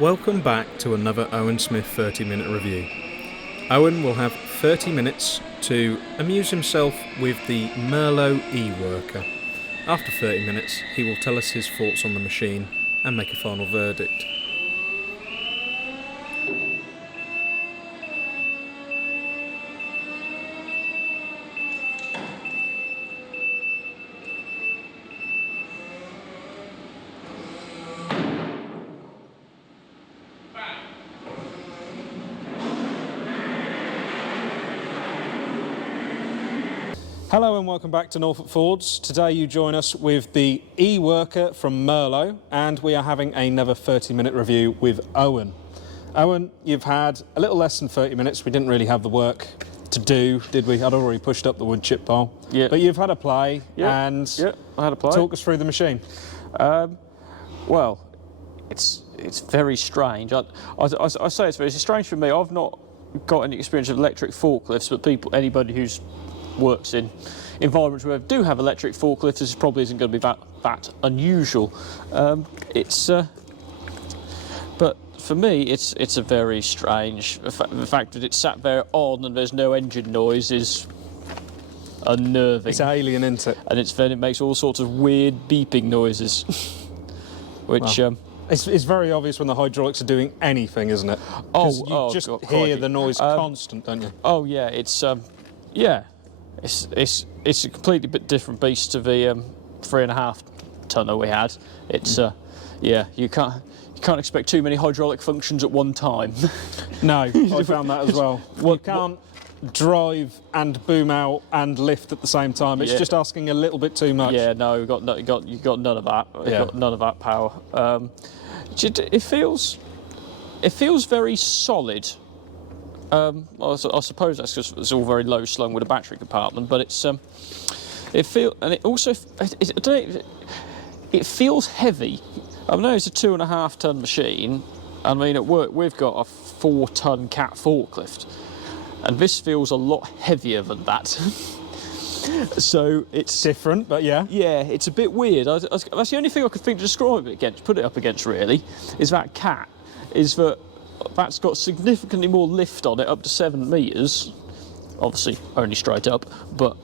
Welcome back to another Owen Smith 30-minute review. Owen will have 30 minutes to amuse himself with the Merlo E-Worker. After 30 minutes, he will tell us his thoughts on the machine and make a final verdict. Hello and welcome back to Norfolkfords. Today you join us with the E-Worker from Merlo, and we are having another 30-minute review with Owen. Owen, you've had a little less than 30 minutes. We didn't really have the work to do, did we? I'd already pushed up the wood chip pile. Yeah. But you've had a play, and I had a play. Talk us through the machine. Well, it's very strange. I say it's strange for me. I've not got any experience of electric forklifts, but anybody who's works in environments where do have electric forklifts, this probably isn't going to be that unusual. But for me, it's a very strange. The fact that it's sat there on and there's no engine noise is unnerving. It's alien, isn't it? And it makes all sorts of weird beeping noises, which. Well, it's very obvious when the hydraulics are doing anything, isn't it? You just hear the noise constant, don't you? Oh yeah, it's It's a completely bit different beast to the 3.5 tonner we had. It's you can't expect too many hydraulic functions at one time. No, I found that as well. You can't drive and boom out and lift at the same time. It's just asking a little bit too much. Yeah, no, you got none of that. You got none of that power. It feels very solid. I suppose that's because it's all very low slung with a battery compartment, but it feels heavy. I know it's a 2.5 ton machine. I mean, at work we've got a 4-ton cat forklift, and this feels a lot heavier than that. So it's different, but yeah, it's a bit weird. That's the only thing I could think to describe it against, put it up against, really, is that cat. That's got significantly more lift on it, up to 7 metres. Obviously, only straight up, but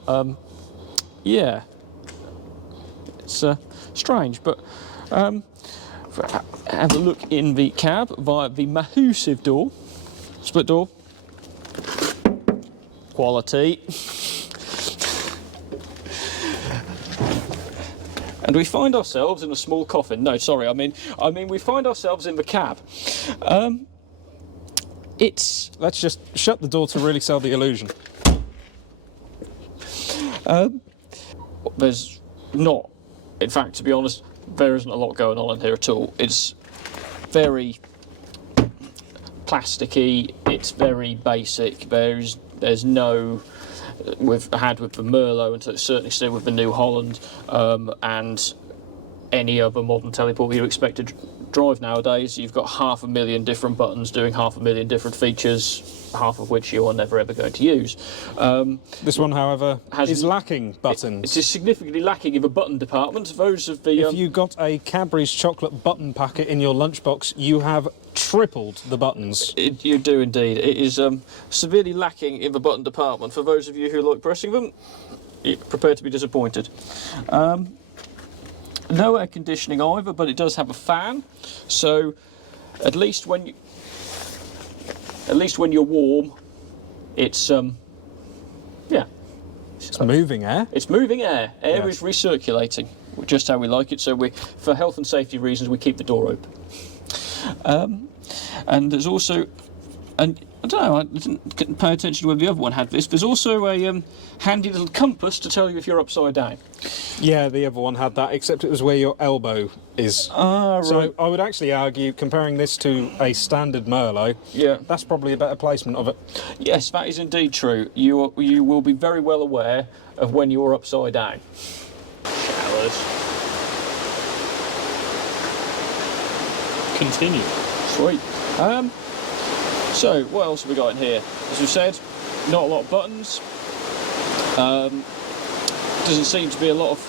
it's strange. But have a look in the cab via the massive door, split door, quality. And we find ourselves in a small coffin. No, sorry, I mean we find ourselves in the cab. Let's just shut the door to really sell the illusion. There's not, in fact, to be honest, there isn't a lot going on in here at all. It's very plasticky. It's very basic. There's no. We've had with the Merlo, and certainly still with the New Holland, and any other modern teleport you expect to drive nowadays. You've got 500,000 different buttons doing 500,000 different features, half of which you are never ever going to use. This one, however, is lacking buttons. It is significantly lacking in the button department. Those of the if you got a Cadbury's chocolate button packet in your lunchbox, you have tripled the buttons. You do indeed. It is severely lacking in the button department. For those of you who like pressing them, prepare to be disappointed. No air conditioning either, but it does have a fan, so at least when you're warm, it's It's moving air. It's moving air. Air is recirculating, just how we like it. So for health and safety reasons, we keep the door open. And there's also, and I don't know, I didn't pay attention to whether the other one had this. There's also a handy little compass to tell you if you're upside down. Yeah, the other one had that, except it was where your elbow is. Ah, right. So I would actually argue, comparing this to a standard Merlo, that's probably a better placement of it. Yes, that is indeed true. You will be very well aware of when you're upside down. Showers. Continue. Sweet. So, what else have we got in here? As we said, not a lot of buttons. Doesn't seem to be a lot of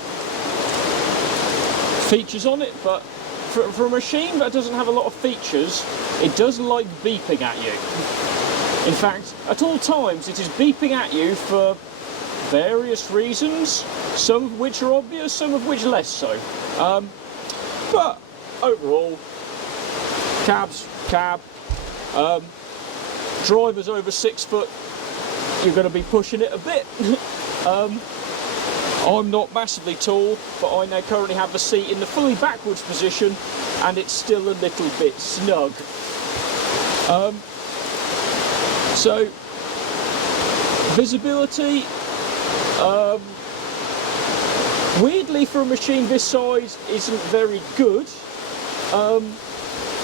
features on it, but for a machine that doesn't have a lot of features, it does like beeping at you. In fact, at all times it is beeping at you for various reasons, some of which are obvious, some of which less so. But overall, cab, drivers over 6 foot, you're going to be pushing it a bit. I'm not massively tall, but I now currently have the seat in the fully backwards position, and it's still a little bit snug. So, visibility, weirdly for a machine this size, isn't very good.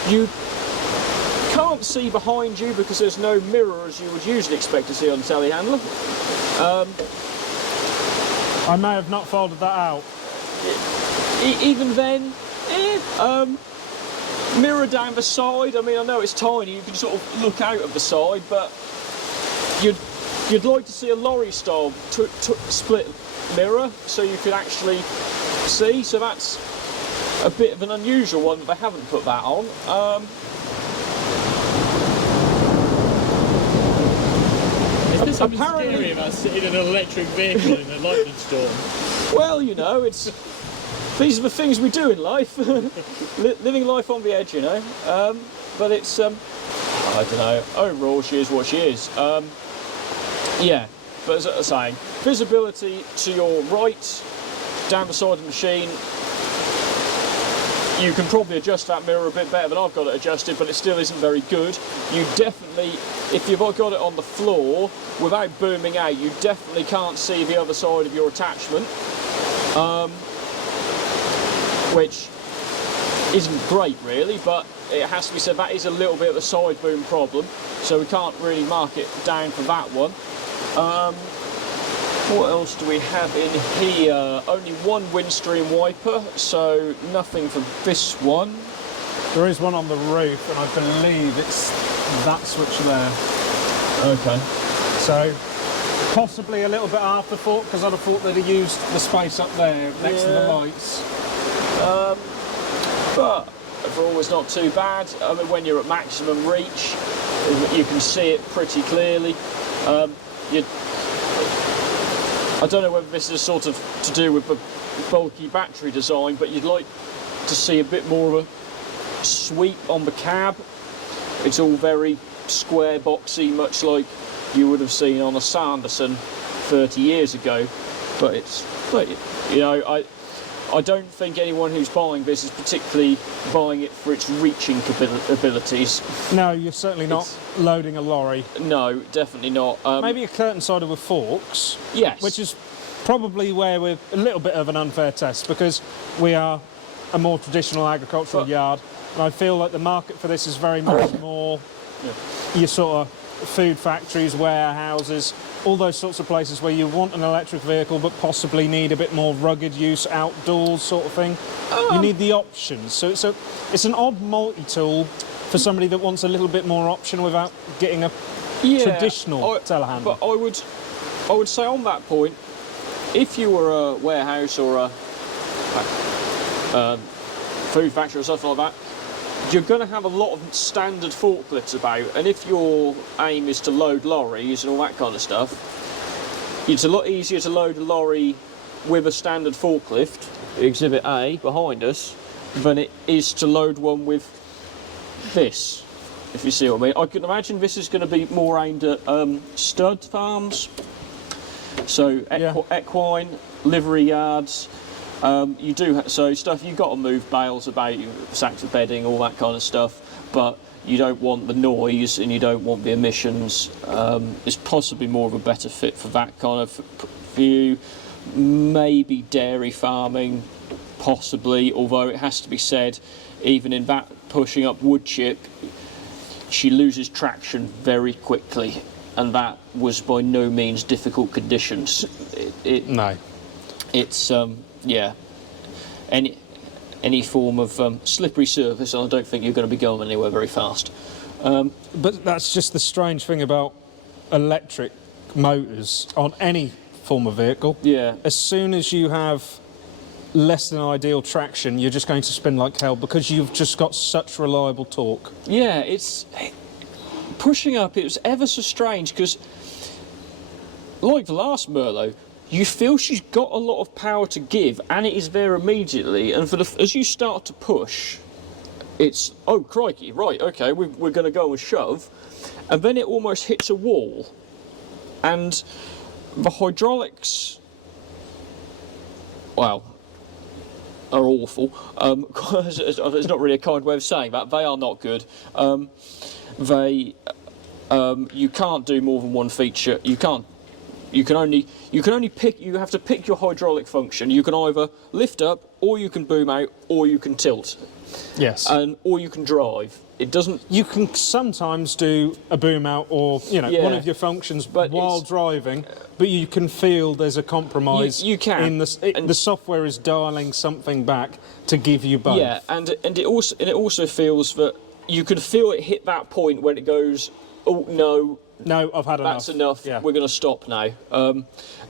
You can't see behind you because there's no mirror as you would usually expect to see on a telehandler. I may have not folded that out. Even then, mirror down the side. I mean, I know it's tiny, you can sort of look out of the side, but you'd like to see a lorry-style split mirror so you could actually see. So that's a bit of an unusual one that they haven't put that on. Is there something scary about sitting in an electric vehicle in a lightning storm? Well, you know, these are the things we do in life. Living life on the edge, you know. But it's, I don't know, overall she is what she is. Yeah, but as I was saying, visibility to your right, down the side of the machine, you can probably adjust that mirror a bit better than I've got it adjusted, but it still isn't very good. You definitely, if you've got it on the floor, without booming out, you definitely can't see the other side of your attachment, which isn't great really, but it has to be said that is a little bit of a side boom problem, so we can't really mark it down for that one. What else do we have in here? Only one windstream wiper, so nothing for this one. There is one on the roof, and I believe it's that switch there. Okay. So possibly a little bit afterthought, because I'd have thought they'd have used the space up there next to the lights. But overall it's not too bad. I mean, when you're at maximum reach, you can see it pretty clearly. I don't know whether this is sort of to do with the bulky battery design, but you'd like to see a bit more of a sweep on the cab. It's all very square boxy, much like you would have seen on a Sanderson 30 years ago. But you know, I don't think anyone who's buying this is particularly buying it for its reaching abilities. No, you're certainly not loading a lorry. No, definitely not. Maybe a curtain sider with forks. Yes. Which is probably where we're a little bit of an unfair test, because we are a more traditional agricultural yard, and I feel like the market for this is very much more your sort of food factories, warehouses, all those sorts of places where you want an electric vehicle but possibly need a bit more rugged use outdoors sort of thing. You need the options. So it's an odd multi-tool for somebody that wants a little bit more option without getting a traditional telehandler. But I would say on that point, if you were a warehouse or a food factory or something like that, you're going to have a lot of standard forklifts about, and if your aim is to load lorries and all that kind of stuff, it's a lot easier to load a lorry with a standard forklift, Exhibit A behind us, than it is to load one with this, if you see what I mean. I can imagine this is going to be more aimed at stud farms, so equine, livery yards. You do so stuff. You've got to move bales about, sacks of bedding, all that kind of stuff. But you don't want the noise and you don't want the emissions. It's possibly more of a better fit for that kind of view. Maybe dairy farming, possibly. Although it has to be said, even in that pushing up wood chip, she loses traction very quickly, and that was by no means difficult conditions. No. It's yeah, any form of slippery surface, and I don't think you're going to be going anywhere very fast. But that's just the strange thing about electric motors on any form of vehicle. Yeah. As soon as you have less than ideal traction, you're just going to spin like hell because you've just got such reliable torque. Yeah, it's pushing up. It was ever so strange because, like the last Merlo, you feel she's got a lot of power to give, and it is there immediately. And as you start to push, it's oh crikey, right, okay, we're going to go and shove, and then it almost hits a wall, and the hydraulics, well, are awful. It's not really a kind way of saying that. They are not good. You can't do more than one feature. You can only pick. You have to pick your hydraulic function. You can either lift up, or you can boom out, or you can tilt. Yes. Or you can drive. It doesn't. You can sometimes do a boom out or one of your functions while driving, but you can feel there's a compromise. You can. In the software is dialing something back to give you both. Yeah, and it also feels that you can feel it hit that point when it goes, oh no. No, I've had enough. That's enough. Yeah. We're going to stop now.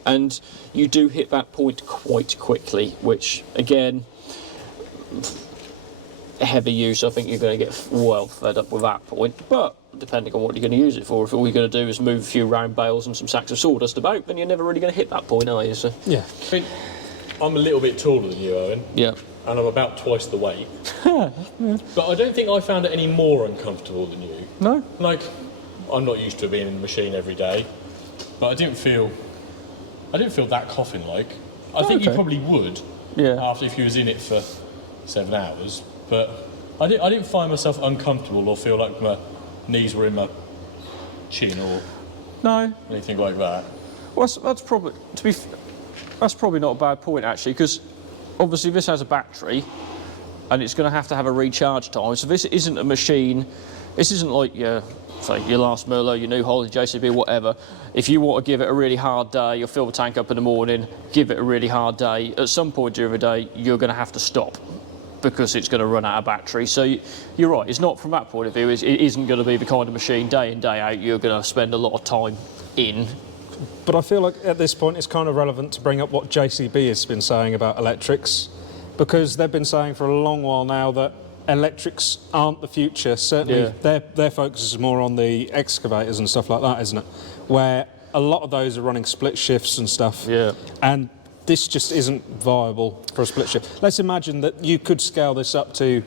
And you do hit that point quite quickly, which again, heavy use, I think you're going to get well fed up with that point. But depending on what you're going to use it for, if all you're going to do is move a few round bales and some sacks of sawdust about, then you're never really going to hit that point, are you? So. Yeah. I'm a little bit taller than you, Owen. Yeah. And I'm about twice the weight. But I don't think I found it any more uncomfortable than you. No. Like, I'm not used to being in the machine every day, but I didn't feel that coffin-like. I think you probably would. Yeah. After if you was in it for 7 hours. But I didn't find myself uncomfortable or feel like my knees were in my chin or anything like that. Well, that's probably not a bad point actually, because obviously this has a battery, and it's going to have a recharge time. So this isn't a machine. This isn't like your last Merlo, your New Holland, JCB, whatever. If you want to give it a really hard day, you'll fill the tank up in the morning, give it a really hard day. At some point during the day, you're going to have to stop, because it's going to run out of battery. So you're right, it's not from that point of view, it isn't going to be the kind of machine day in, day out you're going to spend a lot of time in. But I feel like at this point it's kind of relevant to bring up what JCB has been saying about electrics, because they've been saying for a long while now that electrics aren't the future. Certainly their focus is more on the excavators and stuff like that, isn't it? Where a lot of those are running split shifts and stuff. Yeah. And this just isn't viable for a split shift. Let's imagine that you could scale this up to,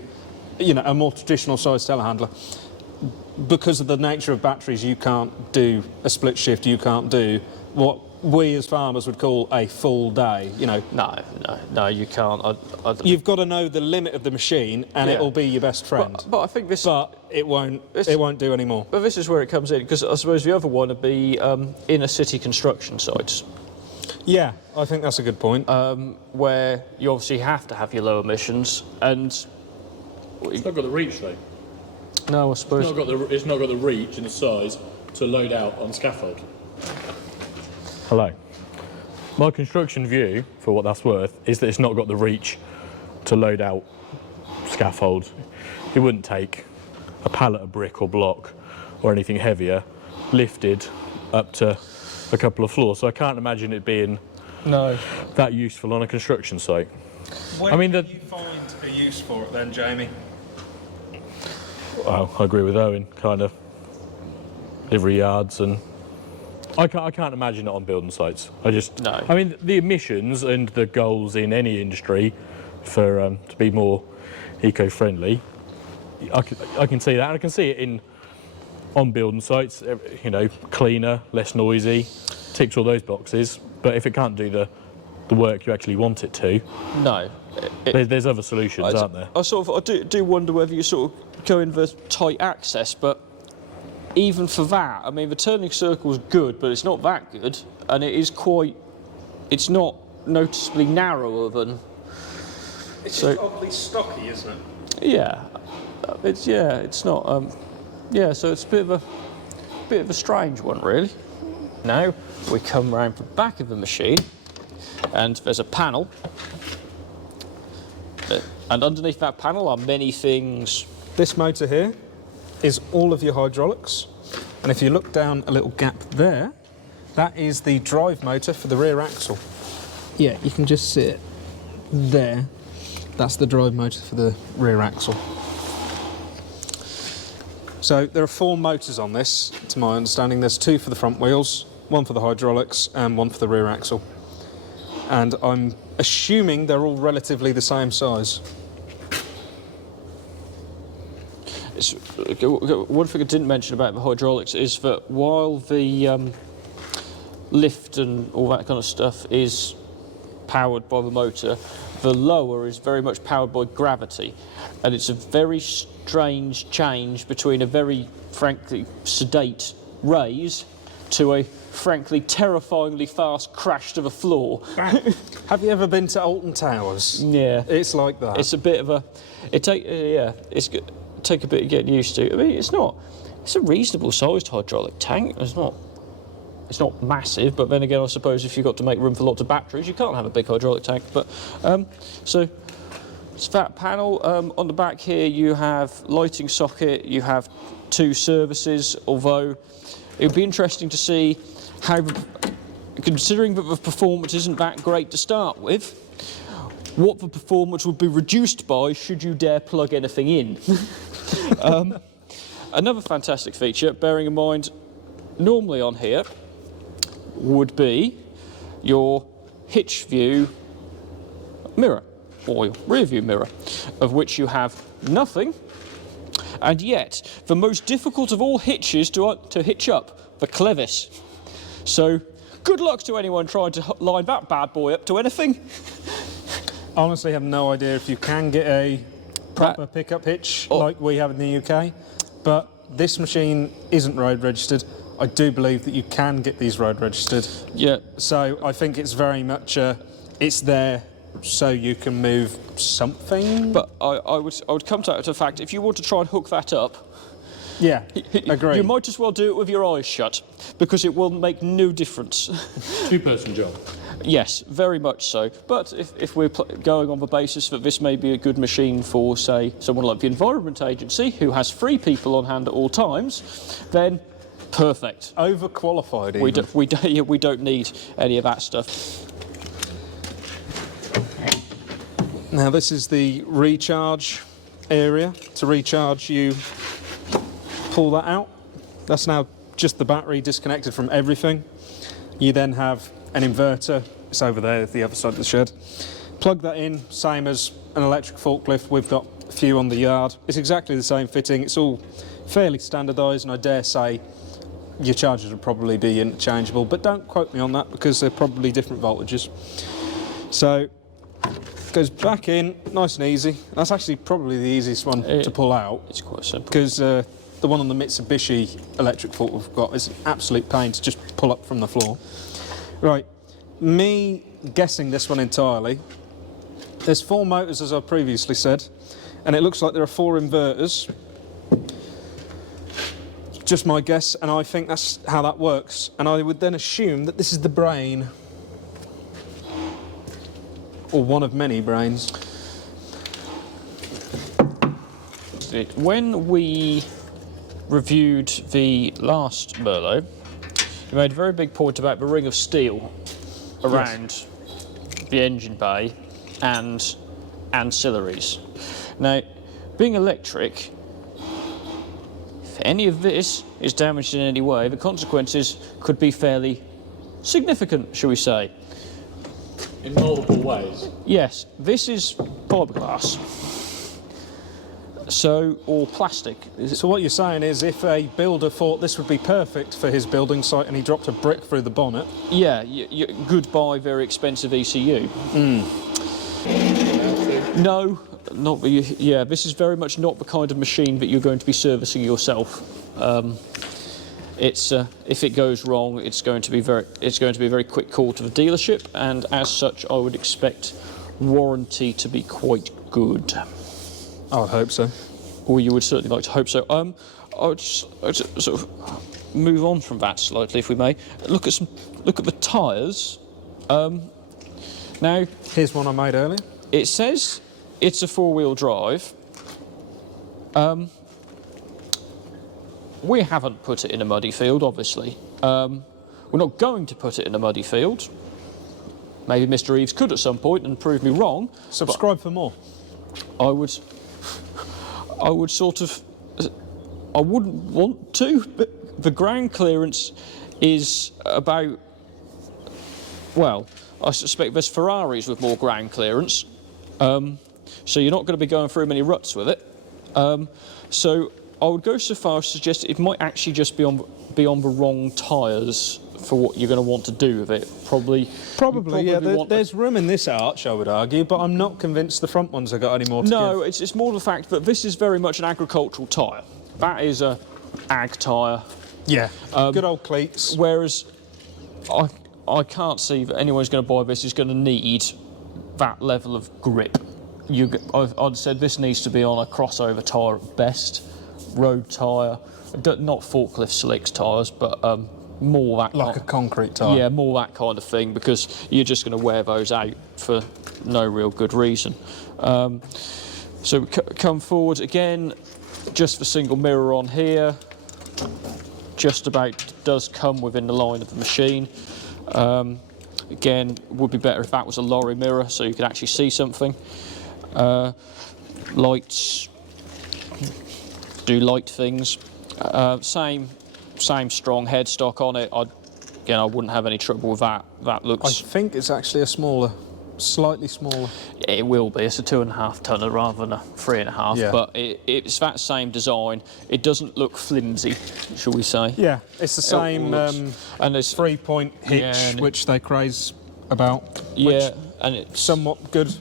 a more traditional size telehandler. Because of the nature of batteries, you can't do a split shift. You can't do what we as farmers would call a full day. No, you can't. You've got to know the limit of the machine, and it will be your best friend. But I think this. But it won't. It won't do any more. But this is where it comes in, because I suppose the other one would be inner city construction sites. Yeah, I think that's a good point. Where you obviously have to have your low emissions, and It's not got the reach though. no, I suppose It's not got the reach and the size to load out on scaffold. Hello. My construction view, for what that's worth, is that it's not got the reach to load out scaffold. It wouldn't take a pallet of brick or block or anything heavier lifted up to a couple of floors. So I can't imagine it being that useful on a construction site. When do you find a use for it then, Jamie? Well, I agree with Owen, kind of livery yards, and I can't imagine it on building sites. I mean, the emissions and the goals in any industry for to be more eco-friendly, I can see that, and I can see it on building sites. Cleaner, less noisy, ticks all those boxes. But if it can't do the work you actually want it to, there's other solutions, aren't there? I do wonder whether you sort of go in the tight access, but even for that, I mean, the turning circle is good, but it's not that good, and it's not noticeably narrower than. It's just oddly stocky, isn't it? Yeah, it's not. So it's a bit of a strange one, really. Now we come round the back of the machine, and there's a panel, and underneath that panel are many things. This motor here is all of your hydraulics, and if you look down a little gap there, that is the drive motor for the rear axle. Yeah, you can just see it there, that's the drive motor for the rear axle. So there are 4 motors on this, to my understanding. There's 2 for the front wheels, 1 for the hydraulics and 1 for the rear axle. And I'm assuming they're all relatively the same size. One thing I didn't mention about the hydraulics is that while the lift and all that kind of stuff is powered by the motor, the lower is very much powered by gravity, and it's a very strange change between a very, frankly, sedate raise to a, frankly, terrifyingly fast crash to the floor. Have you ever been to Alton Towers? Yeah. It's like that. It's a bit of a... It's take a bit of getting used to. I mean, it's a reasonable sized hydraulic tank. It's not massive, but then again, I suppose if you've got to make room for lots of batteries, you can't have a big hydraulic tank. But so it's that panel. On the back here, you have lighting socket. You have 2 services. Although it would be interesting to see how, considering that the performance isn't that great to start with, what the performance would be reduced by should you dare plug anything in. Another fantastic feature, bearing in mind, normally on here would be your hitch view mirror, or your rear view mirror, of which you have nothing, and yet the most difficult of all hitches to hitch up, the clevis. So good luck to anyone trying to line that bad boy up to anything. Honestly, I have no idea if you can get a proper pickup hitch like we have in the UK, but this machine isn't road registered. I do believe that you can get these road registered. Yeah. So I think it's very much it's there so you can move something. But I would come to the fact, if you want to try and hook that up, yeah, agree. You might as well do it with your eyes shut, because it will make no difference. 2-person job. Yes, very much so. But if we're going on the basis that this may be a good machine for, say, someone like the Environment Agency, who has 3 people on hand at all times, then perfect. Overqualified even. We don't need any of that stuff. Now this is the recharge area. To recharge, you pull that out. That's now just the battery disconnected from everything. You then have an inverter. It's over there at the other side of the shed. Plug that in, same as an electric forklift. We've got a few on the yard. It's exactly the same fitting. It's all fairly standardised, and I dare say your chargers would probably be interchangeable, but don't quote me on that because they're probably different voltages. So it goes back in, nice and easy. That's actually probably the easiest one to pull out. It's quite simple. Because the one on the Mitsubishi electric fork we've got is an absolute pain to just pull up from the floor. Right, me guessing this one entirely. There's 4 motors, as I previously said, and it looks like there are 4 inverters. Just my guess, and I think that's how that works. And I would then assume that this is the brain, or one of many brains. When we reviewed the last Merlo, you made a very big point about the ring of steel around the engine bay and ancillaries. Now, being electric, if any of this is damaged in any way, the consequences could be fairly significant, shall we say. In multiple ways. Yes, this is fiberglass. So, or plastic. So what you're saying is if a builder thought this would be perfect for his building site and he dropped a brick through the bonnet... Yeah, goodbye very expensive ECU. No, not the, yeah, this is very much not the kind of machine that you're going to be servicing yourself. It's if it goes wrong, it's going to be a very quick call to the dealership, and as such, I would expect warranty to be quite good. I would hope so. Or you would certainly like to hope so. I would just sort of move on from that slightly, if we may. Look at the tyres. Now, here's one I made earlier. It says it's a 4-wheel drive. We haven't put it in a muddy field, obviously. We're not going to put it in a muddy field. maybe Mr. Eaves could at some point and prove me wrong. Subscribe for more. I would sort of, I wouldn't want to, but the ground clearance is about, well, I suspect there's Ferraris with more ground clearance, so you're not going to be going through many ruts with it. So I would go so far as to suggest it might actually just be on the wrong tyres for what you're going to want to do with it. Probably Yeah. There's room in this arch, I would argue, but I'm not convinced the front ones have got any more to No, give. it's more the fact that this is very much an agricultural tyre. That is a ag tyre. Yeah. Good old cleats. Whereas I can't see that anyone's going to buy this is going to need that level of grip. I'd said this needs to be on a crossover tyre at best, road tyre, not forklift slicks tyres, but more that Like a concrete tyre. Yeah, more that kind of thing, because you're just going to wear those out for no real good reason. So come forward again, just the single mirror on here, just about does come within the line of the machine. Again, would be better if that was a lorry mirror so you could actually see something. Lights do light things. Same strong headstock on it. I wouldn't have any trouble with that. That I looks. think it's actually slightly smaller. It will be. It's a 2.5 tonner rather than a 3.5. Yeah. But it's that same design. It doesn't look flimsy, shall we say? Yeah, it's the same and there's 3-point hitch, Yeah, which they craze about. yeah, and it's Somewhat good.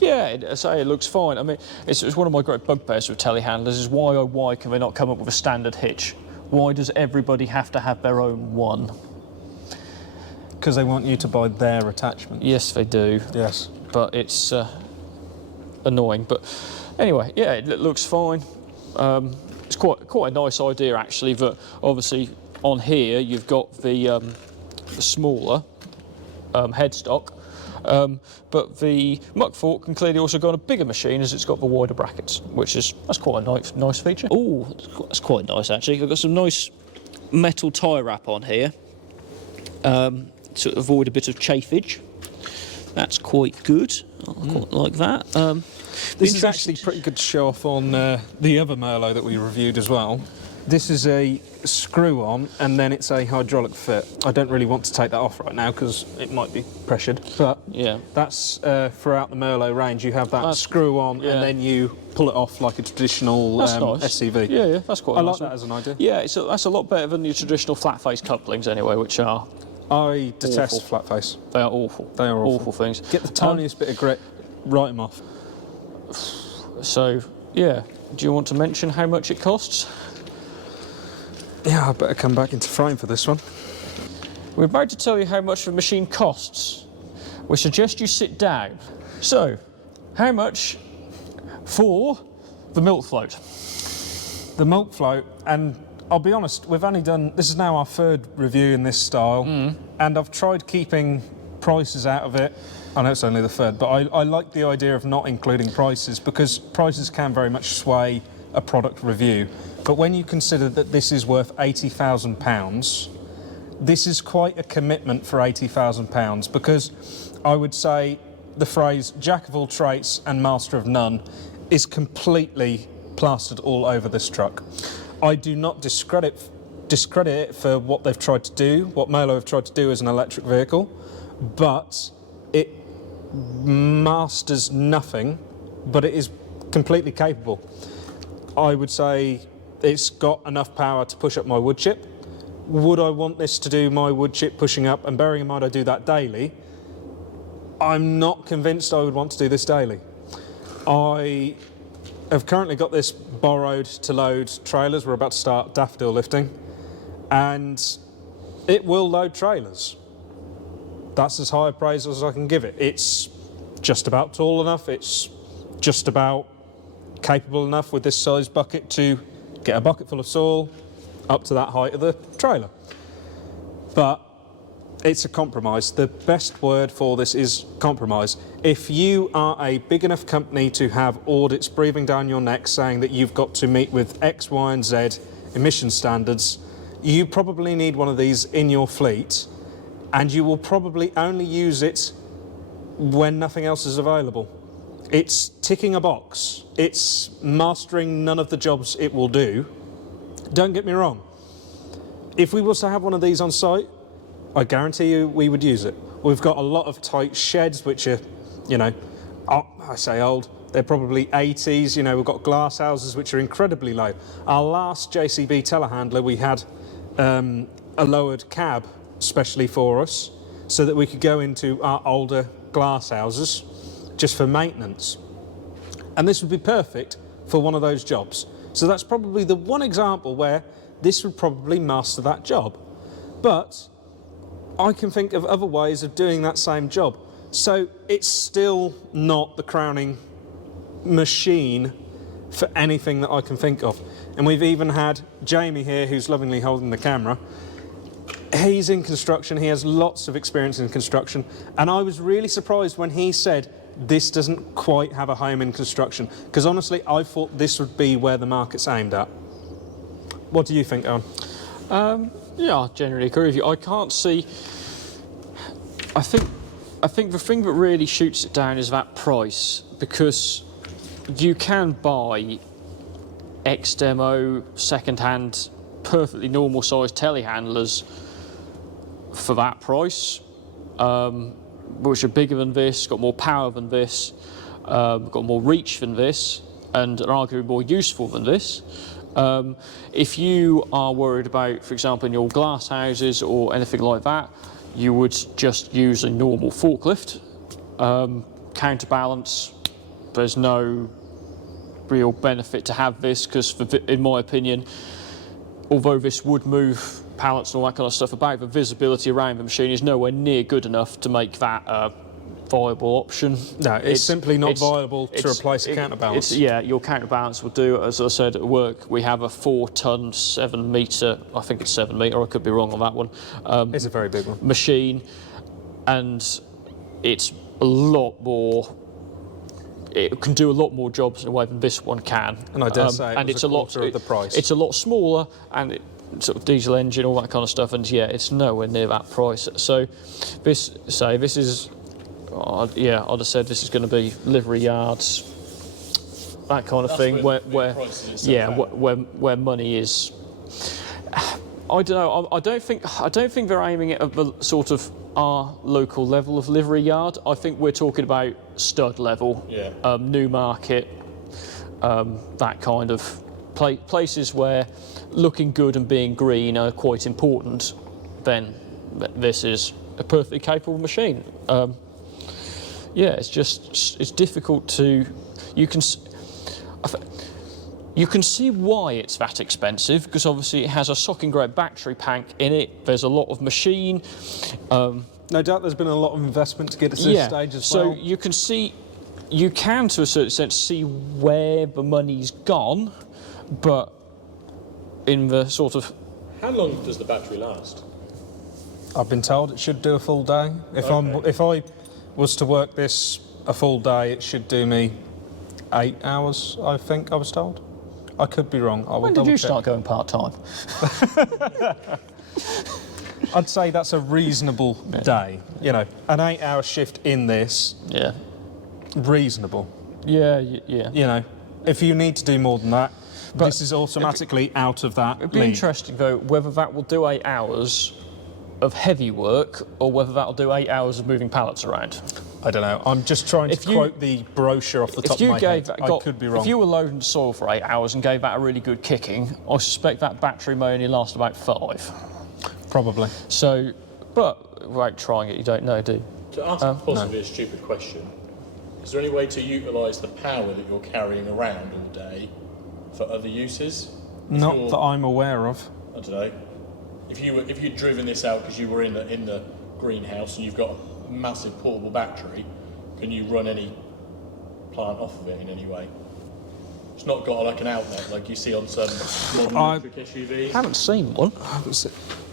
Yeah, I say it looks fine. I mean, it's one of my great bugbears with telehandlers is why can they not come up with a standard hitch? Why does everybody have to have their own one? Because they want you to buy their attachment. Yes, they do. Yes. But it's annoying. But anyway, yeah, it looks fine. It's quite a nice idea actually. That obviously on here you've got the smaller headstock. But the muck fork can clearly also go on a bigger machine as it's got the wider brackets, that's quite a nice feature. Oh, that's quite nice actually. I've got some nice metal tie wrap on here to avoid a bit of chafage. That's quite good. I quite like that. This is actually pretty good to show off on the other Merlo that we reviewed as well. This is a screw-on, and then it's a hydraulic fit. I don't really want to take that off right now because it might be pressured, but yeah, that's throughout the Merlo range. You have that screw-on, yeah, and then you pull it off like a traditional nice. SCV. Yeah, that's quite. I nice like that as an idea. Yeah, that's a lot better than your traditional flat-face couplings anyway, which are. I detest Awful. flat face. They are awful. They are awful things. Get the tiniest bit of grit, write them off. So, yeah, do you want to mention how much it costs? Yeah, I better come back into frame for this one. We're about to tell you how much the machine costs. We suggest you sit down. So, how much for the milk float? The milk float, and I'll be honest, we've only done, this is now our third review in this style, and I've tried keeping prices out of it. I know it's only the third, but I like the idea of not including prices because prices can very much sway a product review. But when you consider that this is worth £80,000, this is quite a commitment for £80,000 because I would say the phrase jack of all trades and master of none is completely plastered all over this truck. I do not discredit it for what they've tried to do, what Merlo have tried to do as an electric vehicle, but it masters nothing, but it is completely capable. I would say it's got enough power to push up my wood chip. Would I want this to do my wood chip pushing up? And bearing in mind I do that daily, I'm not convinced I would want to do this daily. I have currently got this borrowed to load trailers. We're about to start daffodil lifting, and it will load trailers. That's as high a praise as I can give it. It's just about tall enough. It's just about capable enough with this size bucket to get a bucket full of soil up to that height of the trailer. But it's a compromise. The best word for this is compromise. If you are a big enough company to have audits breathing down your neck saying that you've got to meet with X, Y, and Z emission standards, you probably need one of these in your fleet, and you will probably only use it when nothing else is available. It's ticking a box. It's mastering none of the jobs it will do. Don't get me wrong. If we was to have one of these on site, I guarantee you we would use it. We've got a lot of tight sheds which are, you know, I say old, they're probably 80s, you know, we've got glass houses which are incredibly low. Our last JCB telehandler, we had a lowered cab specially for us so that we could go into our older glass houses just for maintenance. And this would be perfect for one of those jobs. So that's probably the one example where this would probably master that job. But I can think of other ways of doing that same job. So it's still not the crowning machine for anything that I can think of. And we've even had Jamie here, who's lovingly holding the camera. He's in construction, he has lots of experience in construction, and I was really surprised when he said this doesn't quite have a home in construction, because honestly I thought this would be where the market's aimed at. What do you think, Owen? Yeah, I generally agree with you. I can't see. I think the thing that really shoots it down is that price, because you can buy ex-demo, second-hand, perfectly normal sized telehandlers for that price, which are bigger than this, got more power than this, got more reach than this, and are arguably more useful than this. If you are worried about, for example, in your glass houses or anything like that, you would just use a normal forklift. Counterbalance, there's no real benefit to have this, because in my opinion, although this would move pallets and all that kind of stuff about, the visibility around the machine is nowhere near good enough to make that a viable option. No, it's simply not viable to replace a counterbalance. Yeah, your counterbalance will do. As I said, at work we have a 4-ton, 7-metre, I think it's 7-metre, I could be wrong on that one. It's a very big one. Machine, and it's a lot more. It can do a lot more jobs in a way than this one can. And I dare say it's a quarter of the price. It's a lot smaller, and sort of diesel engine, all that kind of stuff, and yeah, it's nowhere near that price. So this is, yeah, I'd have said this is going to be livery yards, that kind of thing, where money is. I don't know. I don't think they're aiming it at the sort of our local level of livery yard. I think we're talking about stud level, Newmarket, that kind of places where looking good and being green are quite important. Then this is a perfectly capable machine. Yeah, it's difficult to. You can see why it's that expensive, because obviously it has a sock and grade battery pack in it. There's a lot of machine. No doubt there's been a lot of investment to get us to this stage as well. So you can see, you can to a certain extent see where the money's gone, but in the sort of. How long does the battery last? I've been told it should do a full day. If I was to work this a full day, it should do me 8 hours, I think I was told. I could be wrong. I will When did you start going part-time? I'd say that's a reasonable day. You know, an 8-hour shift in this. Yeah. Reasonable. Yeah. You know, if you need to do more than that, but this is automatically out of that. It'd be interesting though whether that will do 8 hours of heavy work or whether that'll do 8 hours of moving pallets around. I don't know. I'm just trying to quote the brochure off the top of my head. I could be wrong. If you were loading soil for 8 hours and gave that a really good kicking, I suspect that battery may only last about 5. Probably. So, but without trying it, you don't know, do you? To ask possibly a stupid question, is there any way to utilise the power that you're carrying around all day for other uses? Not that I'm aware of. I don't know. If you'd driven this out because you were in the greenhouse and you've got a massive portable battery, can you run any plant off of it in any way? It's not got like an outlet like you see on some modern electric SUVs. I haven't seen one.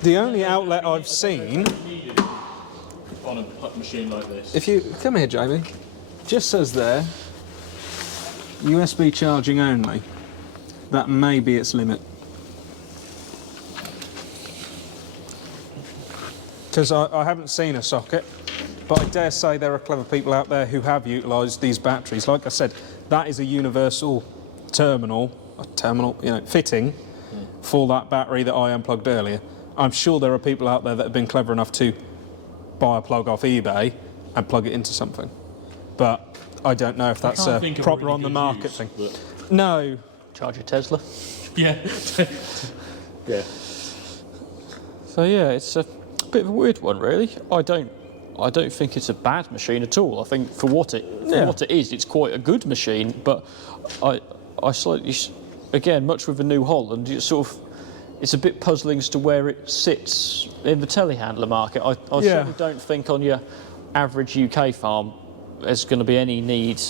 The only outlet I've seen on a machine like this. If you come here, Jamie, just says there, USB charging only. That may be its limit. Because I haven't seen a socket. but I dare say there are clever people out there who have utilised these batteries. Like I said, that is a universal fitting for that battery that I unplugged earlier. I'm sure there are people out there that have been clever enough to buy a plug off eBay and plug it into something. But I don't know if that's a proper on the market thing. No. Charge your Tesla. Yeah. Yeah. So yeah, it's a bit of a weird one, really. I don't think it's a bad machine at all. I think for what it is, it's quite a good machine. But I slightly, again, much with the New Holland, it's a bit puzzling as to where it sits in the telehandler market. I certainly don't think on your average UK farm there's going to be any need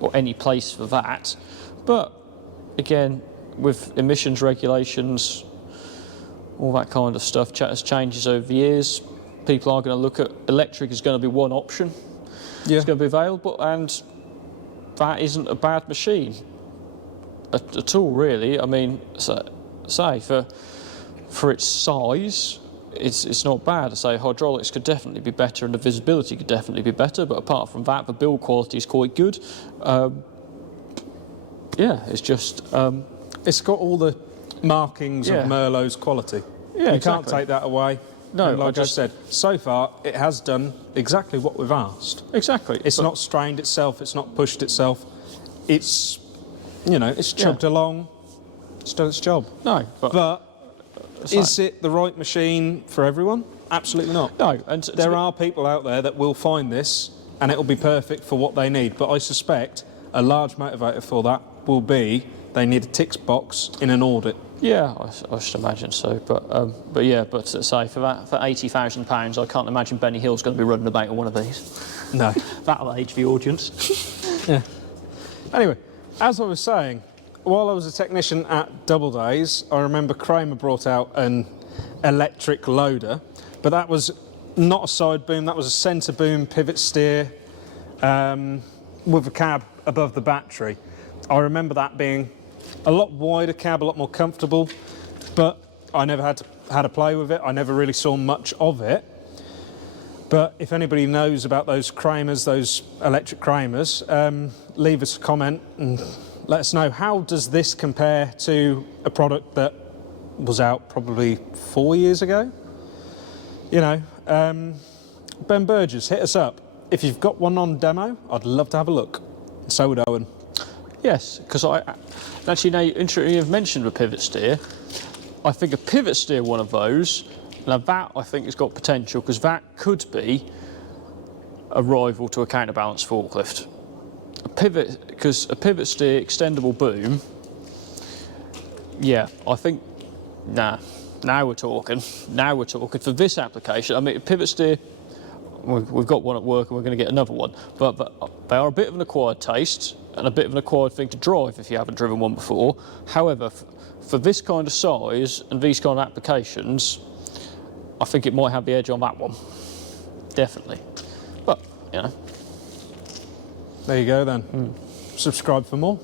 or any place for that. But again, with emissions regulations, all that kind of stuff has changes over the years. People are going to look at electric is going to be one option. Yeah. It's going to be available, and that isn't a bad machine at all, really. I mean, for its size, it's not bad. I say hydraulics could definitely be better, and the visibility could definitely be better. But apart from that, the build quality is quite good. Yeah, it's just it's got all the markings of Merlot's quality. Yeah, you can't take that away. No, and like I said, so far it has done exactly what we've asked. Exactly. It's not strained itself. It's not pushed itself. It's, it's chugged along. It's done its job. No, but is it the right machine for everyone? Absolutely not. No, and there are people out there that will find this and it will be perfect for what they need. But I suspect a large motivator for that will be they need a tick box in an audit. Yeah, I should imagine so. But say for £80,000, I can't imagine Benny Hill's going to be running about on one of these. No, that'll age the audience. Yeah. Anyway, as I was saying, while I was a technician at Doubledays, I remember Kramer brought out an electric loader, but that was not a side boom. That was a centre boom pivot steer with a cab above the battery. I remember that being a lot wider cab, a lot more comfortable, but I never had to play with it. I never really saw much of it. But if anybody knows about those Kramers, those electric Kramers, leave us a comment and let us know. How does this compare to a product that was out probably 4 years ago? Ben Burgess, hit us up. If you've got one on demo, I'd love to have a look. So would Owen. Yes, because actually now you've mentioned a pivot steer. I think a pivot steer, one of those, now that I think has got potential, because that could be a rival to a counterbalance forklift. Because a pivot steer extendable boom, yeah, I think, now we're talking. Now we're talking for this application. I mean, a pivot steer, we've got one at work and we're going to get another one, but they are a bit of an acquired taste and a bit of an acquired thing to drive if you haven't driven one before. However, for this kind of size and these kind of applications, I think it might have the edge on that one. Definitely. But, There you go then. Subscribe for more.